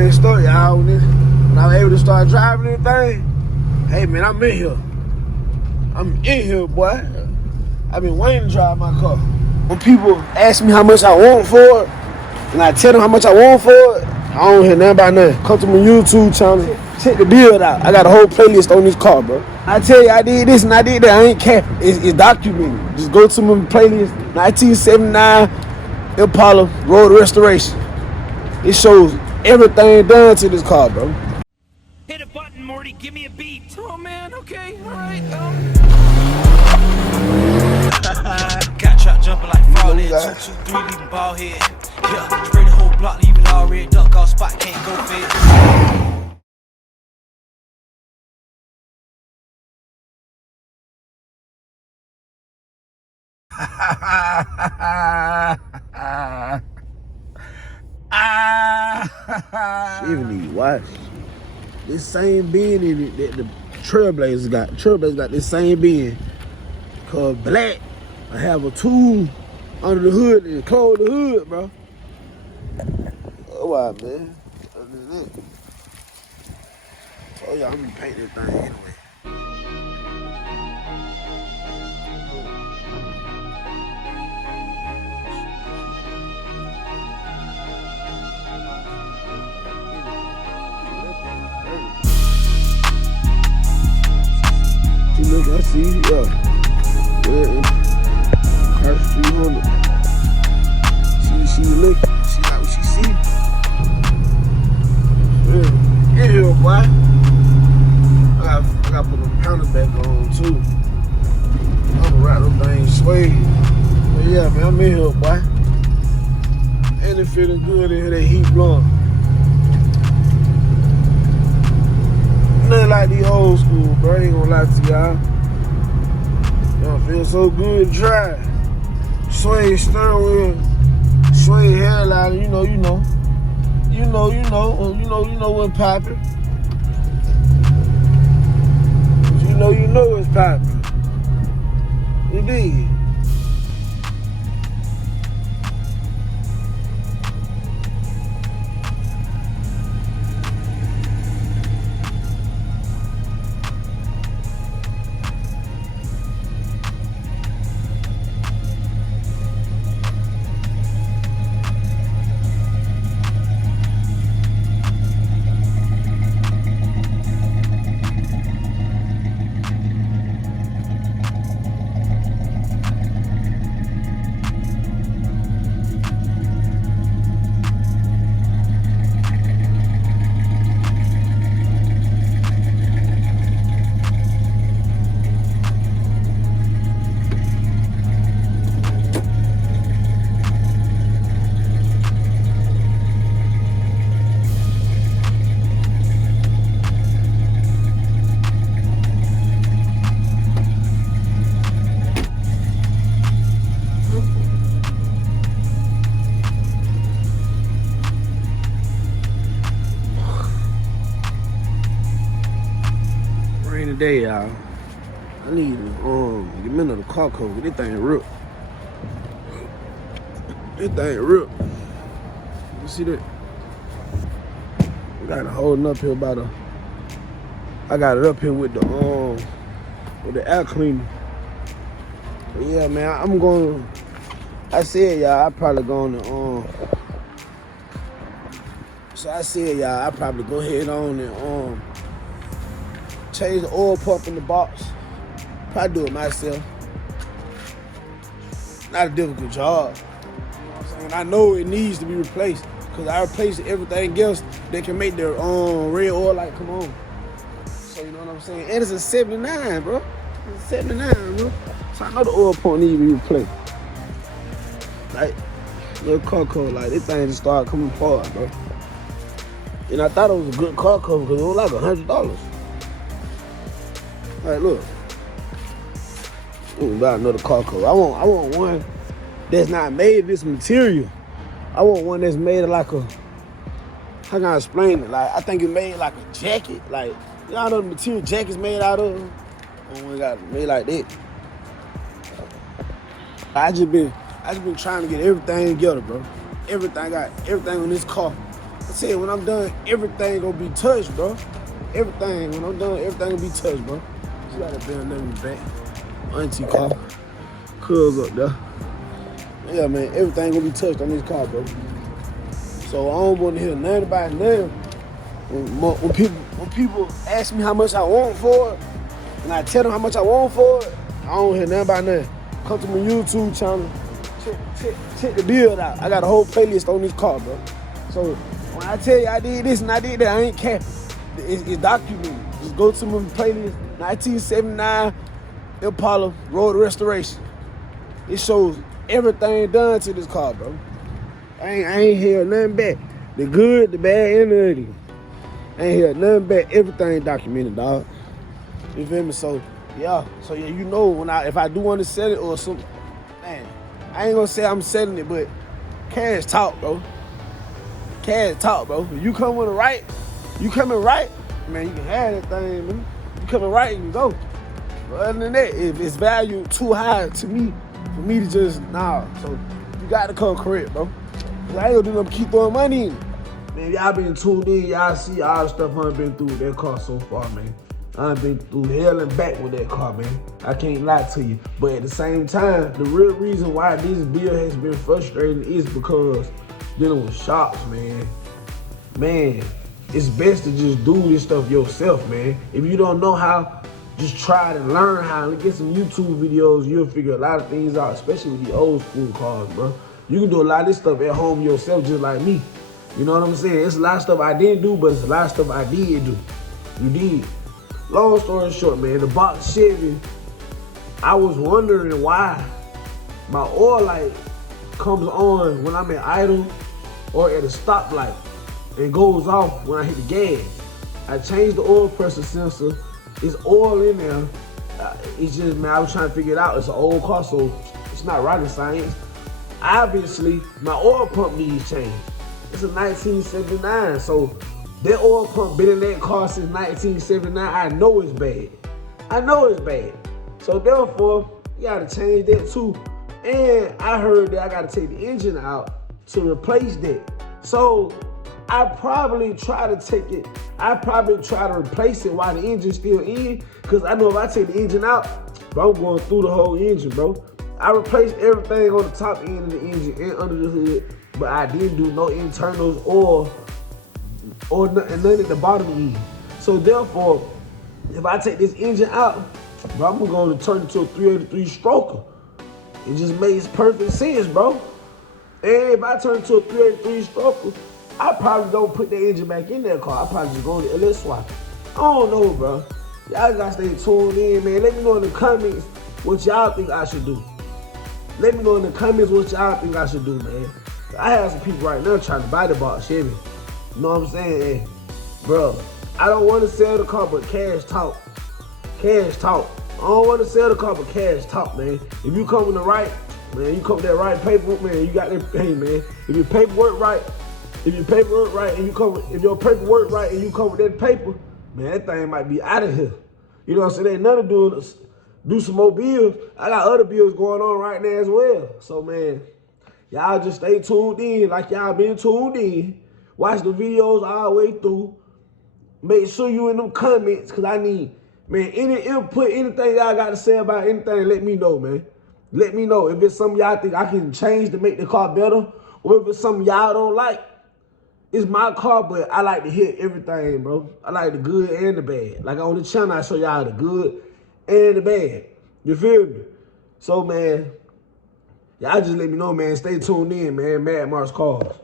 messed up, y'all. When I was able to start driving anything, hey man, I'm in here. I'm in here, boy. I've been waiting to drive my car. When people ask me how much I want for it, and I tell them how much I want for it, I don't hear nothing about nothing. Come to my YouTube channel, check the build out. I got a whole playlist on this car, bro. I tell you, I did this and I did that. I ain't capping. It's documented. Just go to my playlist, 1979 Impala Road Restoration. It shows everything done to this car, bro. Hit a button, Morty. Give me a beat. Oh man, okay, all right. Got trap jumping like fraud. 2, 2, 3, leaving ball head. Yeah, spray the whole block, leave it all red. Duck off spot, can't go fit. Even need watch. This same bin in it that the Trailblazers got. Trailblazers got this same bin. Cause black, I have a tool under the hood and close the hood, bro. Oh wow, man. Other than that, oh yeah, I'm gonna paint this thing anyway. Look, I see, yeah. Car 300. She look, she like what she see. Yeah, here, boy. I gotta put them pounders back on too. I'm gonna ride them things sway. But yeah, man, I'm in here, boy. And it feeling good in here, that heat blowing. Nothing like the old school, bro. I ain't gonna lie to y'all. Y'all feel so good to drive. Sway steering wheel, sway hairline, you know what's poppin'. You know what's poppin'. You dig? Today, y'all, I need to get me another car cover. This thing ripped. This thing ripped. You see that? I got it holding up here by the. I got it up here with the air cleaner. But yeah, man, I'm gonna. I said, y'all, I probably gonna So I said, y'all, I probably go ahead on and change the oil pump in the box. Probably do it myself. Not a difficult job. You know what I'm saying? I know it needs to be replaced because I replaced everything else that can make the red oil light come on. So you know what I'm saying? And it's a 79, bro. It's a 79, bro. So I know the oil pump needs to be replaced. Like, little car cover, like this thing just started coming apart, bro. And I thought it was a good car cover because it was like $100. Like, look. I'm about another car cover. I want one that's not made of this material. I want one that's made of like a, how can I explain it? Like, I think it's made like a jacket. Like, you know the material jackets made out of? I want one got made like that. I just been trying to get everything together, bro. Everything, I got everything on this car. I said, when I'm done, everything gonna be touched, bro. Everything. When I'm done, everything gonna be touched, bro. She got a band in the back. Auntie car. Cuz up there. Yeah, man, everything gonna be touched on this car, bro. So I don't want to hear nothing about nothing. When people ask me how much I want for it, and I tell them how much I want for it, I don't hear nothing about nothing. Come to my YouTube channel, check the build out. I got a whole playlist on this car, bro. So when I tell you I did this and I did that, I ain't capping. It's documented. Just go to my playlist, 1979 Impala Road Restoration. It shows everything done to this car, bro. I ain't hear nothing back. The good, the bad, and the ugly. I ain't hear nothing back. Everything documented, dog. You feel me? So yeah, you know if I do want to sell it or something, man, I ain't gonna say I'm selling it, but cash talk, bro. Cash talk, bro. If you come with the right, you coming right, man, you can have that thing, man. You coming right, you can go. But other than that, if it's value too high to me, for me to just, nah. So you got to come correct, bro. Cause I ain't gonna do nothing but keep throwing money in. Man, y'all been tuned in. Y'all see all the stuff I've been through with that car so far, man. I've been through hell and back with that car, man. I can't lie to you. But at the same time, the real reason why this bill has been frustrating is because dealing with shops, man. Man, it's best to just do this stuff yourself, man. If you don't know how, just try to learn how and get some YouTube videos. You'll figure a lot of things out, especially with the old school cars, bro. You can do a lot of this stuff at home yourself, just like me. You know what I'm saying? It's a lot of stuff I didn't do, but it's a lot of stuff I did do. You did. Long story short, man, the box Chevy, I was wondering why my oil light comes on when I'm at idle or at a stoplight and goes off when I hit the gas. I changed the oil pressure sensor. It's oil in there. It's just, man, I was trying to figure it out. It's an old car, so it's not rocket science. Obviously, my oil pump needs change. It's a 1979, so that oil pump been in that car since 1979. I know it's bad. I know it's bad. So therefore, you gotta change that too. And I heard that I gotta take the engine out to replace that. So I probably try to take it. I probably try to replace it while the engine's still in, because I know if I take the engine out, bro, I'm going through the whole engine, bro. I replaced everything on the top end of the engine and under the hood, but I didn't do no internals or none at the bottom end. So therefore, if I take this engine out, bro, I'm going to turn it to a 383 stroker. It just makes perfect sense, bro. And if I turn it to a 383 stroker, I probably don't put the engine back in that car. I probably just go to LS swap. I don't know, bro. Y'all gotta stay tuned in, man. Let me know in the comments what y'all think I should do. Let me know in the comments what y'all think I should do, man. I have some people right now trying to buy the box Chevy. You know what I'm saying? Bro, I don't want to sell the car, but cash talk. Cash talk. I don't want to sell the car, but cash talk, man. If you come with the right, man, you come with that right paperwork, man, you got that, hey, man. If your paperwork right, and you come with, if your paperwork right and you come with that paper, man, that thing might be out of here. You know what I'm saying? Ain't nothing doing us. Do some more bills. I got other bills going on right now as well. So, man, y'all just stay tuned in like y'all been tuned in. Watch the videos all the way through. Make sure you in them comments, because I need, man, any input, anything y'all got to say about anything, let me know, man. Let me know. If it's something y'all think I can change to make the car better, or if it's something y'all don't like. It's my car, but I like to hit everything, bro. I like the good and the bad. Like on the channel, I show y'all the good and the bad. You feel me? So, man, y'all just let me know, man. Stay tuned in, man. Maddmarkscars.